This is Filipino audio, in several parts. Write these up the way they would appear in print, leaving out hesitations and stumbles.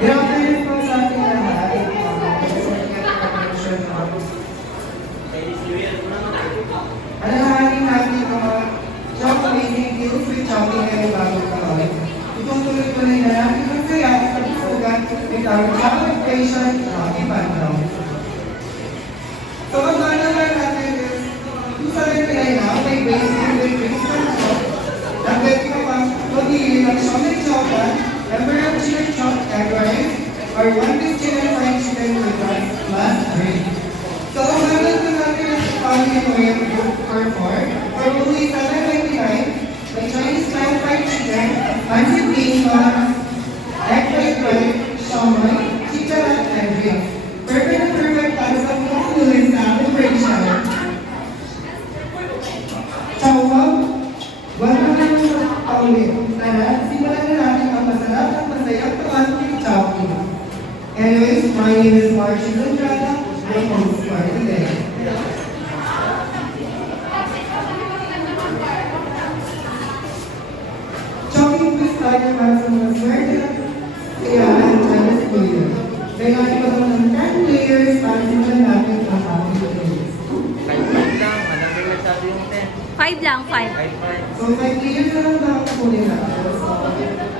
Grabe po sa ating lahat. Alahari natin mga chocolate deals with chocolate ay bagong kahoy. Itutuloy-tuloy na natin ang kaya at pagsusugan with our chocolate patient Rocky Bandong. So, ang naman natin is, kung sa rin now, may basic with Christian Shop, nagBet ka pa, pag-iili ng chocolate chocolate, emerald chicken chop egg rice, or one dish chicken fried chicken with rice plus drink. So, ang naman natin is family Korean food for only $7.99, the Chinese style fried chicken, pancit beans, egg fried rice, shawmai, chicharat, and drinks. Perfect na perfect para sa mga kulit sa ating Rachel. Ciao, ma'am. Welcome na mga paulit. Tara, simulan na natin ang masarap at masayang pag-ating chopping. Anyways, my name is Marcia Lundrada, my host for today. Chopping quiz tayo para sa mga swerte kaya ang Chinese player. Kailangan pa naman ng 10 players para simulan natin ang ating plays. 5 lang, madami nagsabi yung 10. 5 lang, 5. 5. So, 5 players na lang dapat kunin natin. So,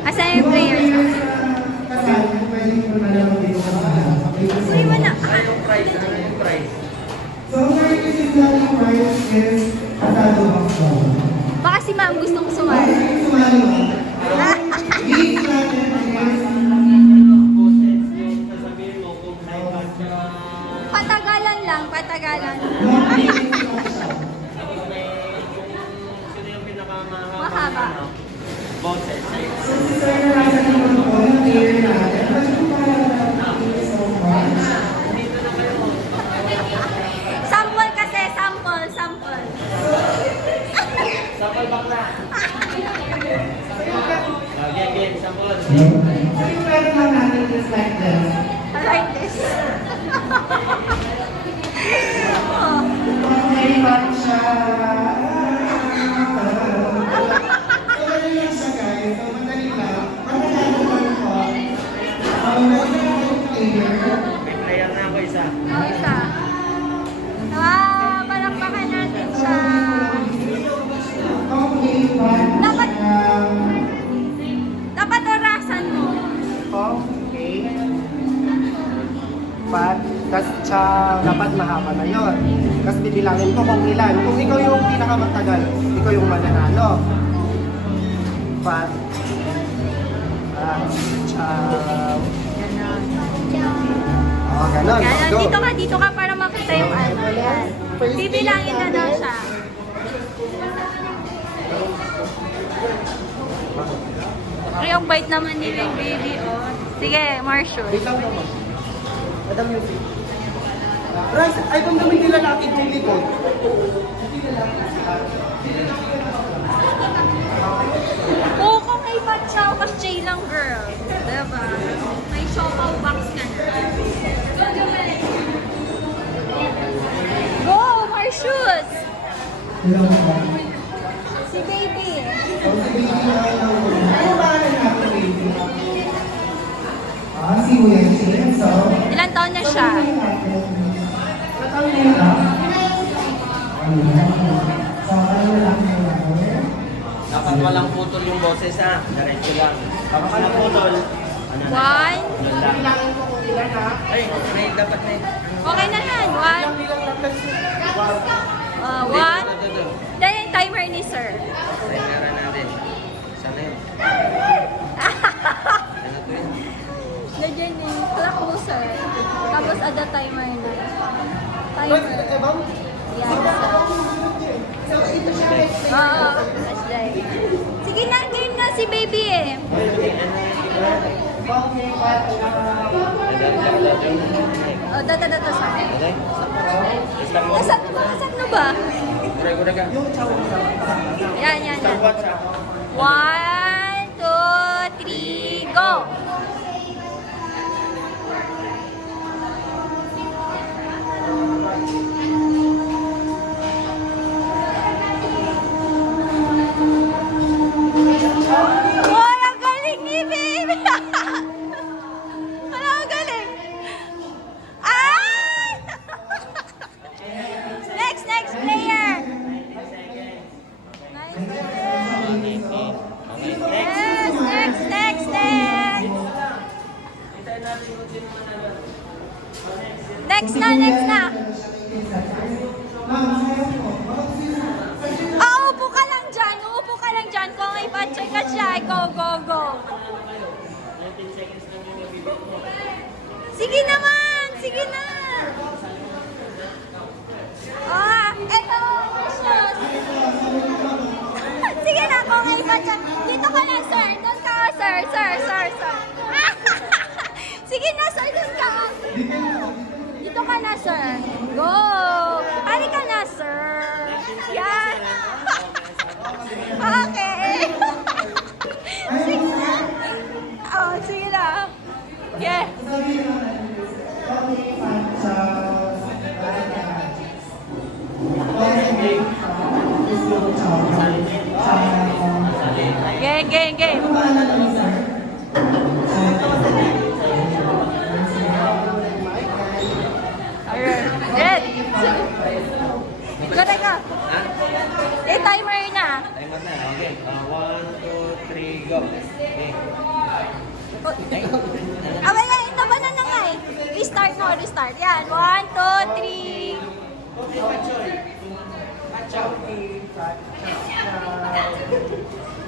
Asan yung players? kasali, pwede mo na lang dito sa Hindi mo na. Ano yung price? Ano yung price? So, ang price is not yung price is asado ako. Baka si ma'am gustong sumali. Sumali mo. Leads natin is Boses yung sasabihin mo kung high budget. Patagalan lang, patagalan. Tapos may sino yung pinakamahaba? Mahaba. Boses. so, start na natin yung mga player natin. Thank you so much. Dito na kayo. Sample kasi, sample, sample. Sapal bakla. Game, sapal. So, yung pwede lang natin is like this. I like this. Oh. Okay, parang siya. So, ganun lang siya guys. So, madali lang. Pagkakalo lang po. Nasa yung player. May player na ako isa. Oh, isa. Wow, palakpakan natin siya. Okay, but, Dapat orasan mo. okay. But, tas siya dapat mahaba na yun. Tapos bibilangin ko kung ilan. Kung ikaw yung pinakamatagal, ikaw yung mananalo. But, ciao. Ganon. Oh, ganon. Ganon. Dito ka para makita yung ano. Yan. Bibilangin na daw siya. Ay, ang bait naman nila yung baby, oh. Sige, Marshall. Wait lang naman. Madam Yusi. Rice, ay kung namin nila natin yung likod. Oo, kung may patsaw, kas J lang, girl. Diba? May siopaw box ka na. Go, Marshall! Si baby. Ano ba natin, baby? Si Wendy. So, Ilan taon na siya? taon na yun ah. So, ano lang yung Dapat walang putol yung boses ha. Diretso lang. Kapag ka naputol, ano na? One. Yun lang. bilangin ko kung ilan ha. Ay, may dapat may. Okay na yan. One. Bilang lang lang. One. Ito. Dahil yung timer ni sir. Timeran natin. Sana yun. Ano to yun? Nandiyan yung clock mo, sir. Tapos ada timer na. Rice, Timer. ebang? Yan, sir. So, ito siya. Oo. Flashlight. Sige na, game na si baby eh. Okay, but, Oh, data sa akin. Okay? Stop mo. Nasaan na ba? Nasaan na ba? Gura ka. yung chow Yan, yan, yan. Stopwatch ha. 1, 2, 3, go! Wow, ang galing ni baby! Next na, next na. Ma'am, kaya po. Upo ka lang dyan. Uupo ka lang dyan. Kung may pa-check ka siya, go, go, go. Sige naman! Sige na! Eto, precious. Sige na, kung may pa-check. Dito ka lang, sir. Doon ka, sir. Sige na, sir. Doon ka. Dito ka na, sir. Go! Hari ka na, sir. Yan. Okay. Sige na. Sige na. Yeah. Game. Alright. Red. Go na ka. Ha? Timer na. Timer na. Okay. 1, 2, 3, go. Okay. Wala. Ito ba na nga eh. Restart mo. Yan. 1, 2, 3.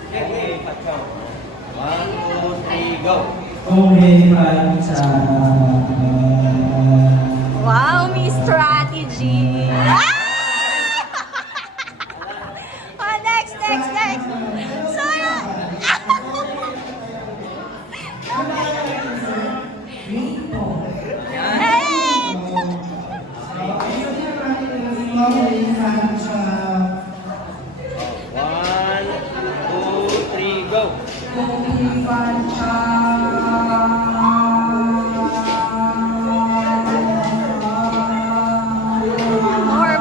Okay, pachaw. 1, 2, 3, go. Okay, Pancha. Wow, may strategy. Next. Sora. Hey! Okay, Pancha. 1, 2, 3, go. Okay, Pancha. More.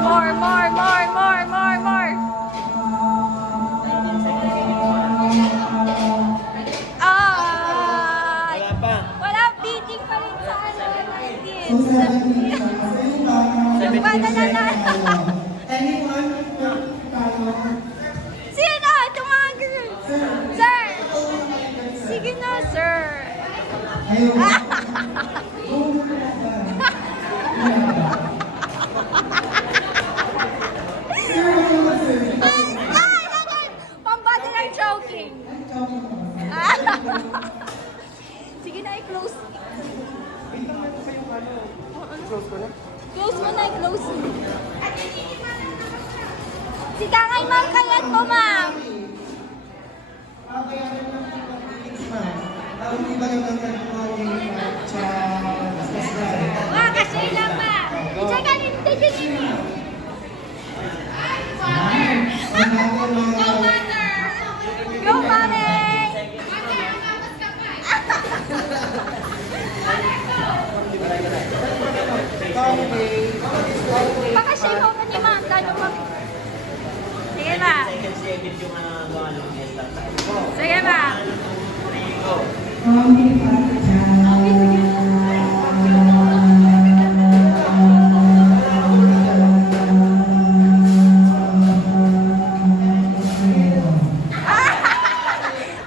Wala pa. Wala, beating pa rin sa ano. So, 7 minutes. Banana. Anyone? Sino? Itong mga girls. Sir. Sige na, sir. Pambata ng joking. Sige na, i-close. Close mo na, i-close mo. Si Kangay ma'am, kayat mo, ma'am. Kasi lang, ma'am. Diyan ka rin, Go, mami! Baka siya yung ni ma'am. Lalo pa. Sige, ma'am. Second edit yung mga fiesta. Sige, ma'am. 3, go.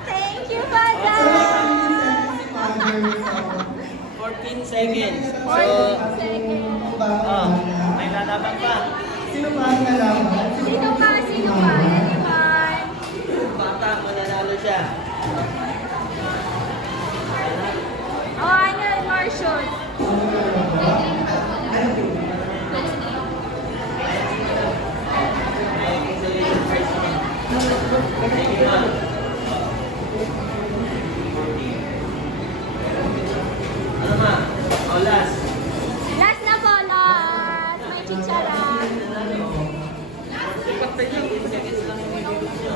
Thank you, Father. 14 seconds. So, 14 seconds. may lalaban pa. Sino pa ang nalaman? Sino pa? Yan naman. Bata, mananalo siya. Ano yung Marshall? Sige, ma'am. Ano, ma'am? O, last. Last na po, last. May chicharan. Ipak tayo, 10 seconds lang yung video nyo.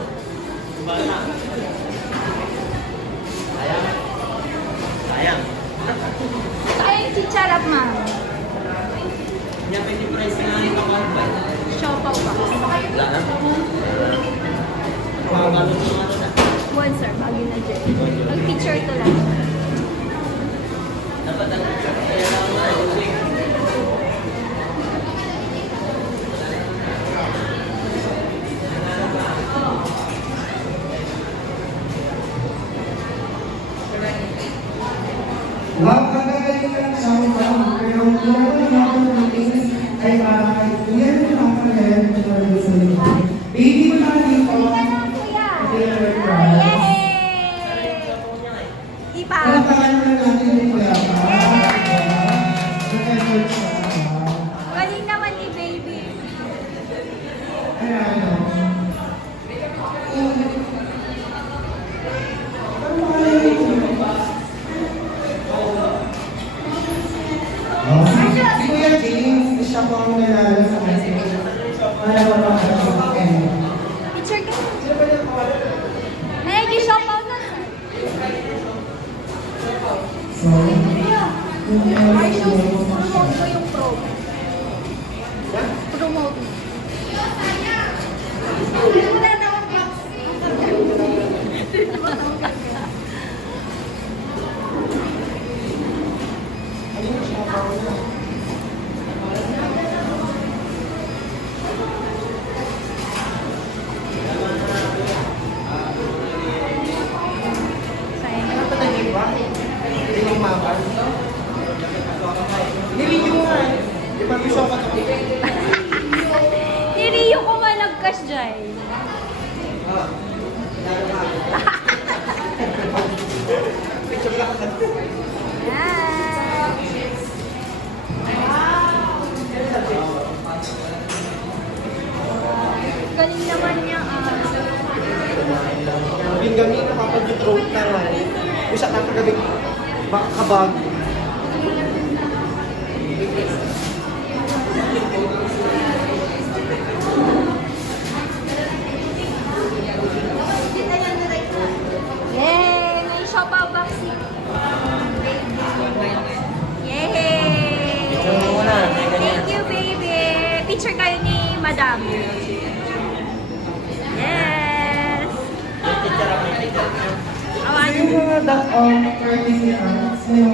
Bata. Sayang. Sayang chicharap, ma'am. Yan, may price na yung pangkalpan. Siopaw ba? Wala na. Pangkalpan yung ano na. One, sir. Bagay na dyan. Mag-picture to lang. Dapat ang picture kaya lang na. Wag kang gagaling ng sound, pero Ay, kuya, ito na ako ngayon. Baby mo na dito. Halika na, kuya. Yay! Yay! Ipa. Palakpakan mo na natin yung kuya pa. Galing naman ni baby. Ano? Si Kuya James, siya po ang nanalo sa akin. Ano ba Picture ka. Ay, di-shop out na. So, Ay, show. Promote ko yung pro. Promote. Sayang. Niriyo ko malagkas dyan. Yan. Galing naman niya Yung gamin, nakapag-throat na nga. Yung sa kakagabing kabag. Yay! May shop out vaccine. Yay! Picture mo muna. Thank you, baby. Picture kayo ni Madam. Yes! Picture ako, picture. Awan. yung mga courtesy acts na yung